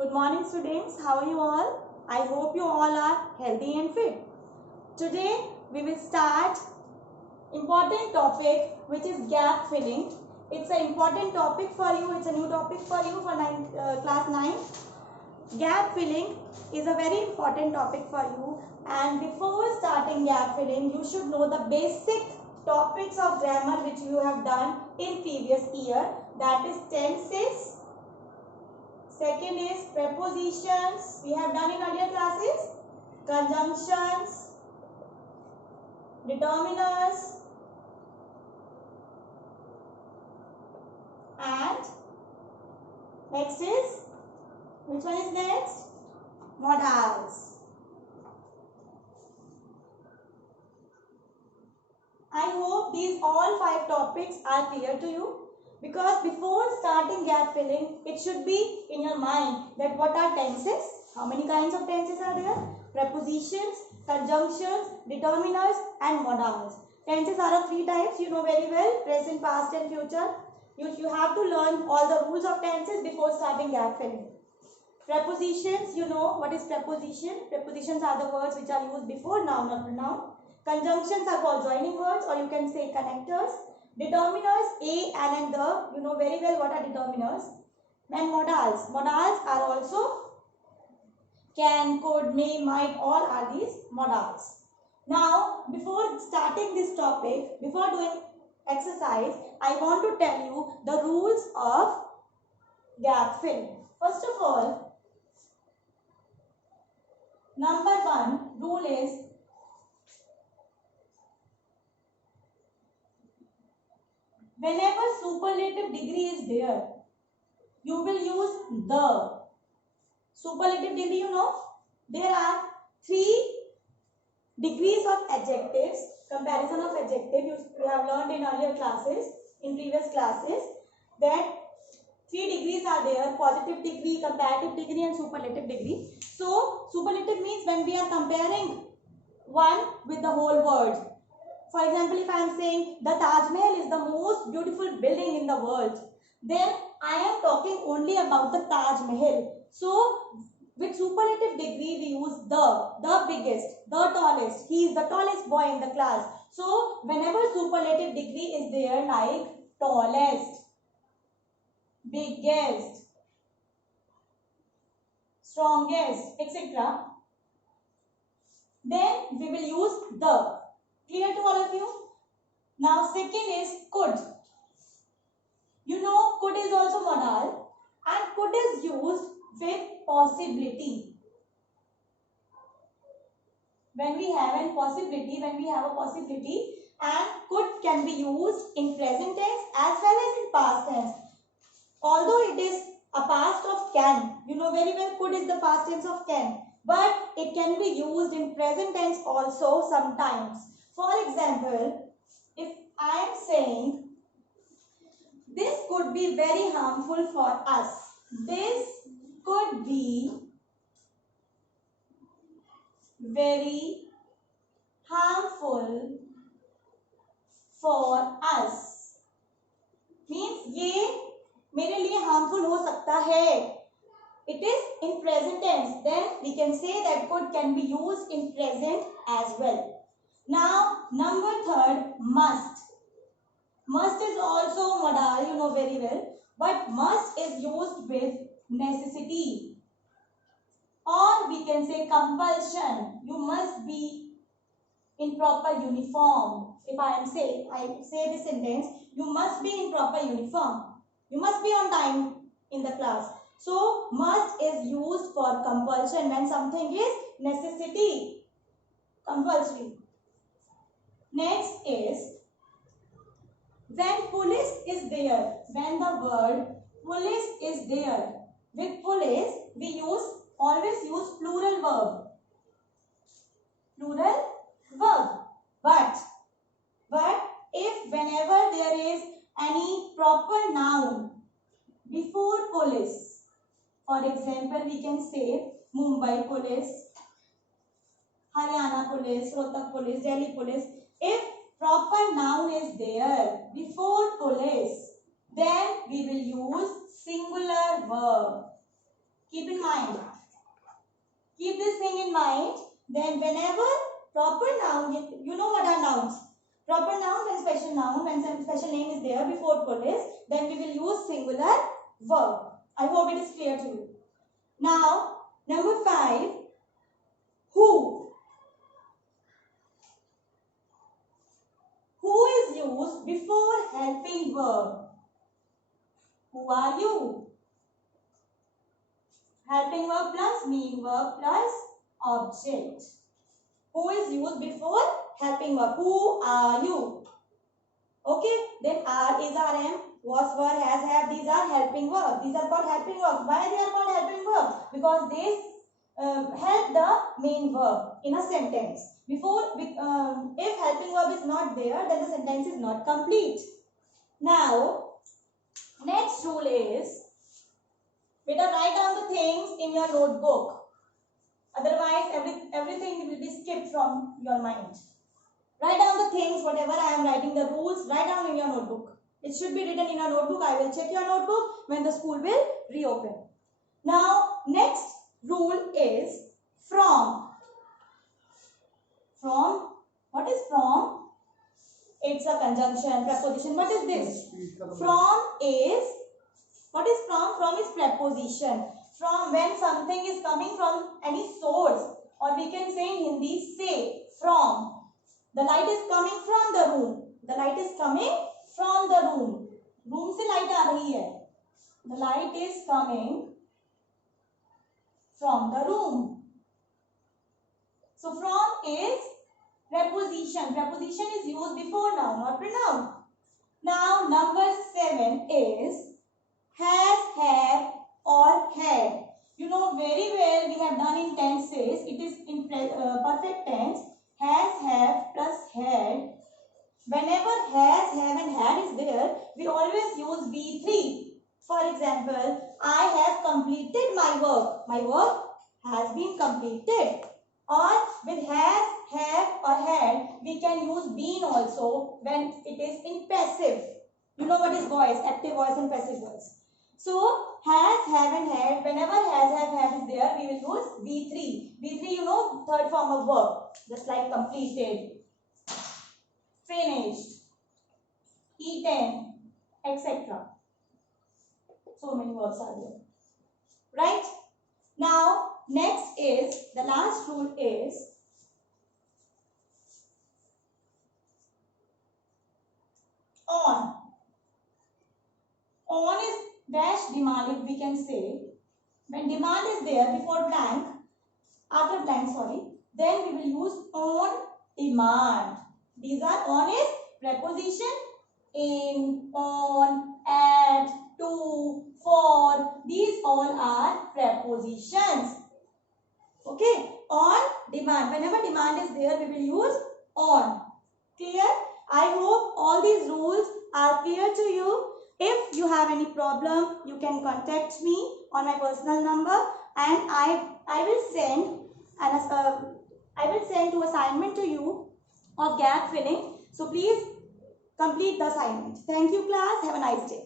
Good morning students, how are you all? I hope you all are healthy and fit. Today we will start important topic which is gap filling. It's an important topic for you, it's a new topic for you for class 9. Gap filling is a very important topic for you, and before starting gap filling you should know the basic topics of grammar which you have done in previous year, that is tenses. Second is prepositions, we have done in earlier classes. Conjunctions, determiners, and next is, which one is next? Modals. I hope these all 5 topics are clear to you, because before starting gap filling it should be in your mind that what are tenses, how many kinds of tenses are there, prepositions, conjunctions, determiners and modals. Tenses are of 3 types, you know very well, present, past and future. You have to learn all the rules of tenses before starting gap filling. Prepositions, you know what is preposition. Prepositions are the words which are used before noun or pronoun. Conjunctions are called joining words, or you can say connectors. Determiners, a, an and the, you know very well what are determiners. And modals. Modals are also can, could, may, might, all are these modals. Now, before starting this topic, before doing exercise, I want to tell you the rules of gap filling. First of all, number 1 rule is whenever superlative degree is there, you will use the. Superlative degree, you know, there are 3 degrees of adjectives, comparison of adjective. You have learned in earlier classes, in previous classes, that 3 degrees are there: positive degree, comparative degree and superlative degree. So, superlative means when we are comparing one with the whole world. For example, if I am saying the Taj Mahal is the most beautiful building in the world, then I am talking only about the Taj Mahal. So, with superlative degree we use the biggest, the tallest. He is the tallest boy in the class. So, whenever superlative degree is there, like tallest, biggest, strongest, etc., then we will use the. Clear to all of you? Now, second is could. You know, could is also modal, and could is used with possibility. When we have a possibility, and could can be used in present tense as well as in past tense. Although it is a past of can, you know very well could is the past tense of can, but it can be used in present tense also sometimes. For example, if I am saying this could be very harmful for us, this could be very harmful for us, means ये मेरे लिए harmful हो सकता है. It is in present tense. Then we can say that could can be used in present as well. Now, number 3, must. Must is also modal, you know very well, but must is used with necessity, or we can say compulsion. You must be in proper uniform. If I say this sentence, you must be in proper uniform. You must be on time in the class. So, must is used for compulsion when something is necessity, compulsory. Next is when police is there. When the word police is there, with police we always use plural verb. But if whenever there is any proper noun before police, for example, we can say Mumbai police, Haryana police, Rohtak police, Delhi police. If proper noun is there before police, then we will use singular verb. Keep in mind. Keep this thing in mind. Then whenever proper noun, you know what are nouns. Proper noun and special noun, when some special name is there before police, then we will use singular verb. I hope it is clear to you. Now, number 5, who. Who is used before helping verb. Who are you? Helping verb plus mean verb plus object. Who is used before helping verb. Who are you? Okay, then are, is, are, am, was, were, has, have, these are helping verbs. These are called helping verbs. Why they are called helping verbs? Because they help the main verb in a sentence. Before, if helping verb is not there, then the sentence is not complete. Now, next rule is, better write down the things in your notebook. Otherwise, everything will be skipped from your mind. Write down the things, whatever I am writing, the rules, write down in your notebook. It should be written in your notebook. I will check your notebook when the school will reopen. Now, next rule is from. From. What is from? It's a conjunction, preposition. What is this? From is, what is from? From is preposition. From, when something is coming from any source, or we can say in Hindi, say, from. The light is coming from the room. The light is coming from the room. Room से light आ रही है. The light is coming from the room. So from is preposition. Preposition is used before noun, not pronoun. Now number 7 is has, have, or had. You know very well we have done in tenses. It is in perfect tense. Has, have plus had. Whenever has, have and had is there, we always use V3. For example, I have completed my work. My work has been completed. Or with has, have or had, we can use been also when it is in passive. You know what is voice, active voice and passive voice. So, has, have and had, whenever has, have, had is there, we will use V3. V3, you know, third form of verb. Just like completed, finished, eaten, etc. So many verbs are there. Right? Now, next is, the last rule is, on. On is dash demand, if we can say. When demand is there before blank, after blank, sorry, then we will use on demand. These are on is preposition in, on, at, to, for. These all are prepositions. Okay, on demand. Whenever demand is there, we will use on. Clear? I hope all these rules are clear to you. If you have any problem, you can contact me on my personal number, and I will send to assignment to you of gap filling. So please complete the assignment. Thank you, class. Have a nice day.